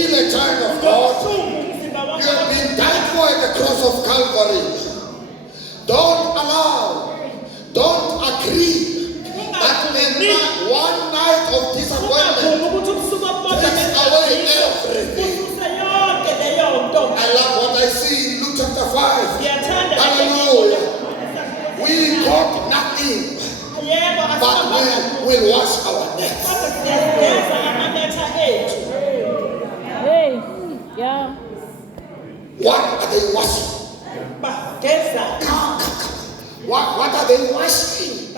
Still a child of God. You have been died for at the cross of Calvary. Don't allow, don't agree that one night of disappointment takes away everything. I love what I see in Luke chapter 5. Hallelujah. We got nothing, but we will wash our nets. Hey, yeah. What are they washing? What are they washing?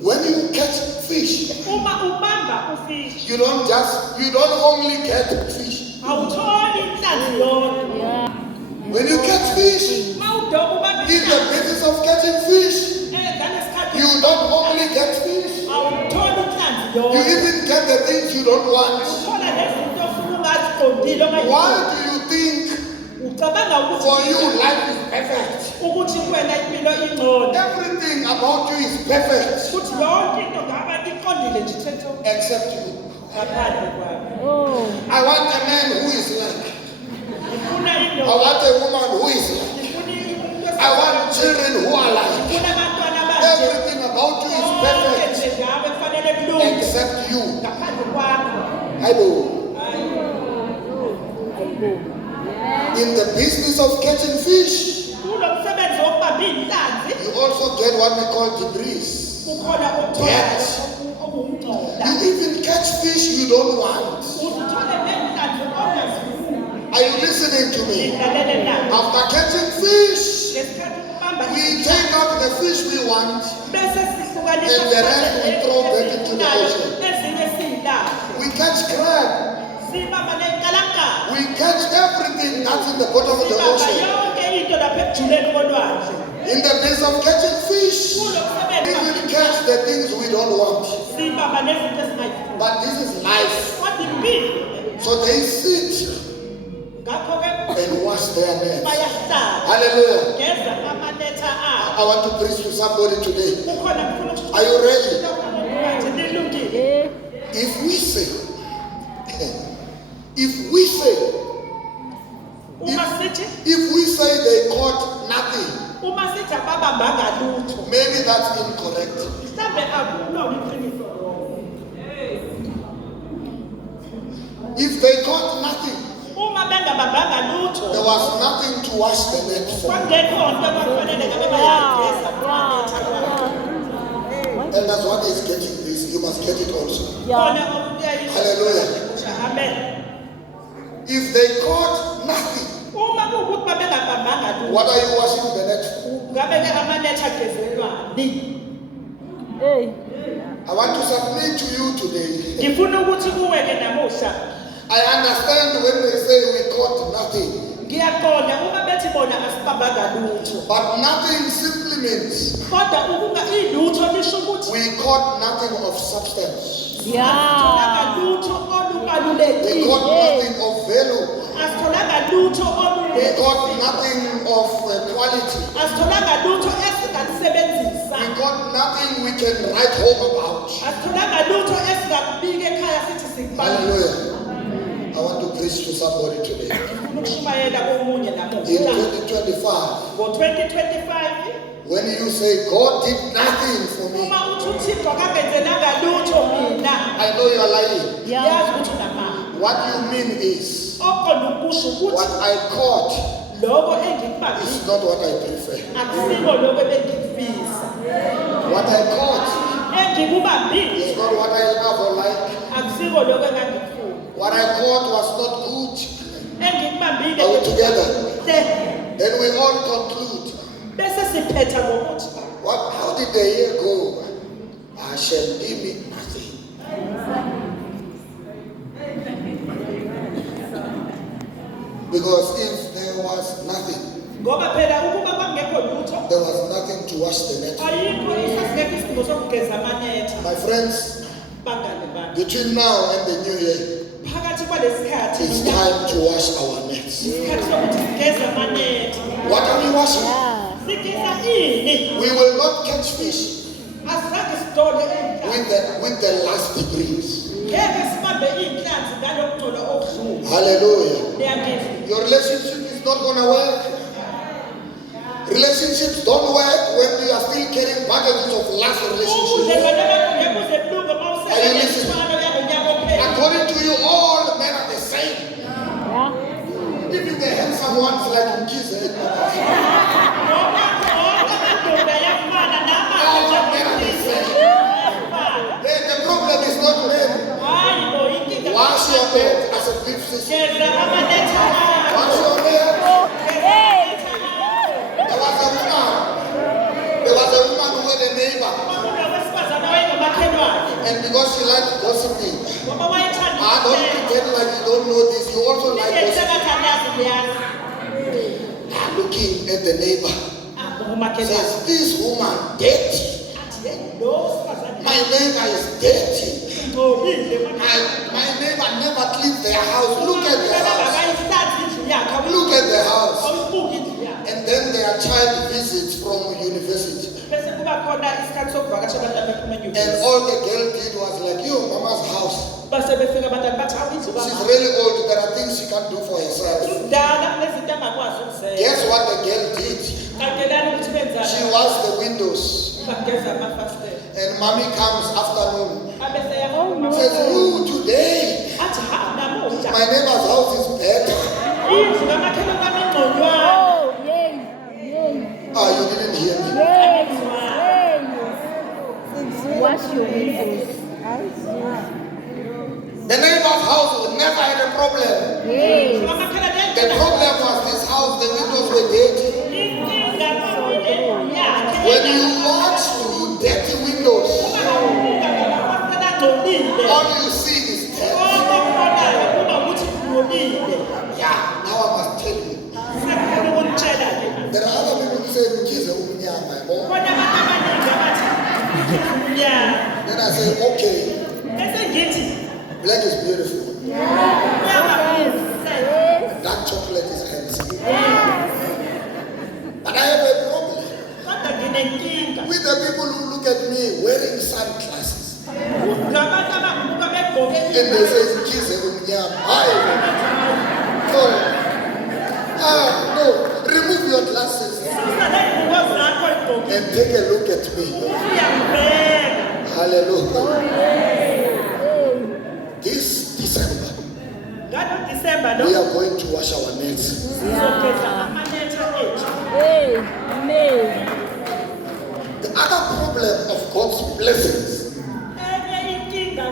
When you catch fish, you don't only get fish. When you catch fish, in the business of catching fish, you don't only get fish. You even get the things you don't want. Why do you think for you life is perfect? Everything about you is perfect except you. Oh. I want a man who is like. I want a woman who is like. I want children who are like. Everything about you is perfect except you. Hello. In the business of catching fish, you also get what we call debris. Dirt. You even catch fish you don't want. Are you listening to me? After catching fish, we take out the fish we want, and the rest we throw back into the ocean. We catch crab. We catch everything that's in the bottom of the ocean. In the place of catching fish, we will catch the things we don't want. But this is life. So they sit and wash their nets. Hallelujah. I want to preach to somebody today. Are you ready? If we say they caught nothing, maybe that's incorrect. If they caught nothing, there was nothing to wash the net for. And that's what is getting this. You must get it also. Hallelujah. If they caught nothing, what are you washing the net for? Hey. I want to submit to you today. I understand when they say we caught nothing. But nothing simply means we caught nothing of substance. Yeah. They caught nothing of value. They got nothing of quality. We got nothing we can write home about. Hallelujah. I want to preach to somebody today. In 2025, when you say God did nothing for me, I know you are lying. Yeah. What you mean is, what I caught is not what I prefer. What I caught is not what I love or like. What I caught was not good. Are we together? Then we all conclude. How did the year go? I shall limit nothing. Because if there was nothing, there was nothing to wash the net. My friends, between now and the new year, it's time to wash our nets. What are we washing? We will not catch fish with the last debris. Hallelujah. Ndiyangizwa. Your relationship is not going to work. Relationships don't work when you are still carrying baggages of last relationships. Ubudlelwane bakho ngeke buze bulunge uma Are you listening? usebenzisana yakho kuphela. According to you, all men are the same. Yeah. Even the handsome ones like Mkize. Amadoda ayafana All men are the same. The problem is not men. Hayi bo, inkinga Wash your hands as a gift system. geza amanetha akho. Wash your hands. There was a woman who had a neighbor, Wesifazana wayengumakhelwane. and because she liked gossiping, Ngoba wayethanda don't ukuthetha. pretend like you don't know this. You also like Ngenze gossiping. ngathi andazi uyazi. Looking at the neighbor, Umakhelwane. says, "This woman dirty. Lo sifazane My neighbor is dirty. ngcolile. My neighbor never cleans their house. Look at the house. Akayihlanzi indlu yakhe. Look at the house." Awuyibuki indlu yakhe. And then their child visits from university. Bese kuba khona isikhathi sokuvakasha abantwana bephuma And enyuvesi. all the girl did was like, "Yo, mama's house. Base befika abantwana bathi awuyindlu She's baba. really old. There are things she can't do for herself." Kudala kunezinto angakwazi ukuzenza. Guess what the girl did? Qakelani ukuthi benzani. She washed the windows. Bageza amafasitela. And mommy comes afternoon. Abese yahamba. Says, "You today, Athi ha namuhla. my neighbor's house is better." Indlu kamakhelwane wami ingconywana. Ah, you didn't hear me. Wash your windows. The neighbor's house never had a problem. Yes. Kamakhelwane The problem was this house, the windows were dirty. inkinga kakhulu yakhe. When you watch through dirty windows, Ubuka ngamafasitela angcolile. all you see is dirty. Okubonayo kuba ukuthi ngcolile. Yeah, now I must tell you. Sekukhona ukutshela ke. There are other people who say, "Mkize umnyama," yabo. Khona abantu abaningi abathi umnyama. Then I say, "Okay, Bese ngithi black is beautiful. umnyama uhle. Dark chocolate is handsome." But I have a problem Kodwa nginenkinga. with the people who look at me wearing sunglasses. Ngabantu abangibuka begqoke And they say, "Mkize umnyama." Hayi. No, remove your glasses Susa ley'ngubo zakho oy'gqokile. and take a look at me. Uyangibheka. Hallelujah. This December, NgoDisemba lo we are going to wash our nets. sizogeza amanetha ethu. Amen. The other problem of God's blessings, Enye inkinga,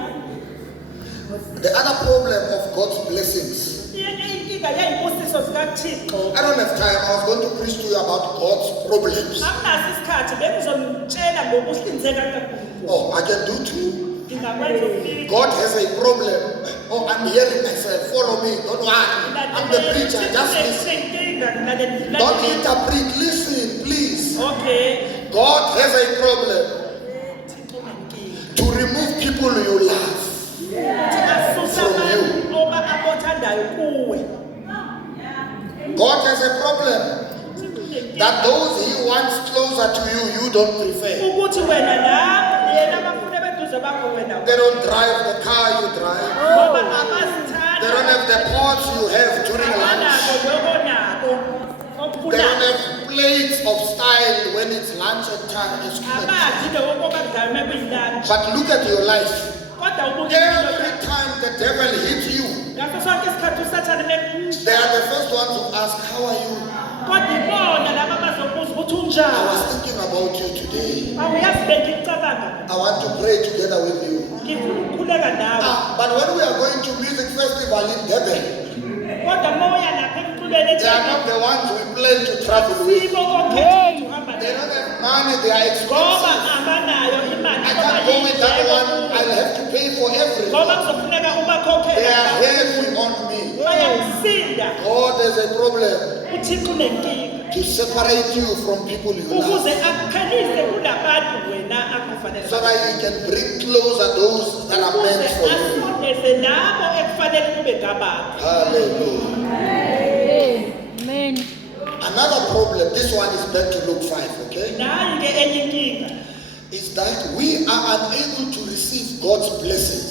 the other problem of God's blessings. enye inkinga yey'mbusiso zikaThixo. I don't have time. I was going to preach to you about God's problems. Akunaso isikhathi bengizomtshela ngokuhlinzeka kakhulu. Oh, I can do two. Ngingakwenza ukubili. God has a problem. Oh, I'm hearing myself. Follow me. Don't worry. I'm the preacher. Just listen. Don't interpret. Listen, please. Okay. God has a problem Thixo unenkinga. to remove people you love. Asusa abantu abathandayo kuwe. God has a problem that those he wants closer to you, you don't prefer. Ukuthi wena nabo yena abafuna beduze bakho wena. They don't drive the car you drive. Ngoba abasithanda. They don't have the pots you have during lunch. Abanako yoko nako. They don't Okunayo. have plates of style when it's lunch time. It's good. Abazi lokho bakudlayo mekuyilunch. But look at your life. Kodwa ubuke impilo Every yakho. time the devil hits you, Ngaso sonke isikhathi usathane they are the first ones who ask, "How are you?" kodwa ibona laba bazobuza ukuthi I unjani. was thinking about you today. Awuyazi bengikucabanga. I want to pray together with you. Ngifuna ukukhuleka nawe. But when we are going to music festival in Durban, Kodwa moya lapha emculweni they are not the ones we plan to travel with. Siko kokhetha uhamba They nabo. don't have money, they are Ngoba expensive. abanayo imali. I can't go with that one. I'll have to pay for Ngoba everything. kuzofuneka They ubakhokhele. are heavy on me. Bayakusinda. God has a problem UThixo unenkinga. to separate you from people you love, Ukuze akukhalise kulabantu wena akufanele. so that He can bring closer those that are meant Ukuze for you. asondeze labo ekufanele kube ngabakho. Hallelujah. Amen. Another problem, this one is back to Luke 5, okay? Nayi ke enye inkinga. Is that we are unable to receive God's blessings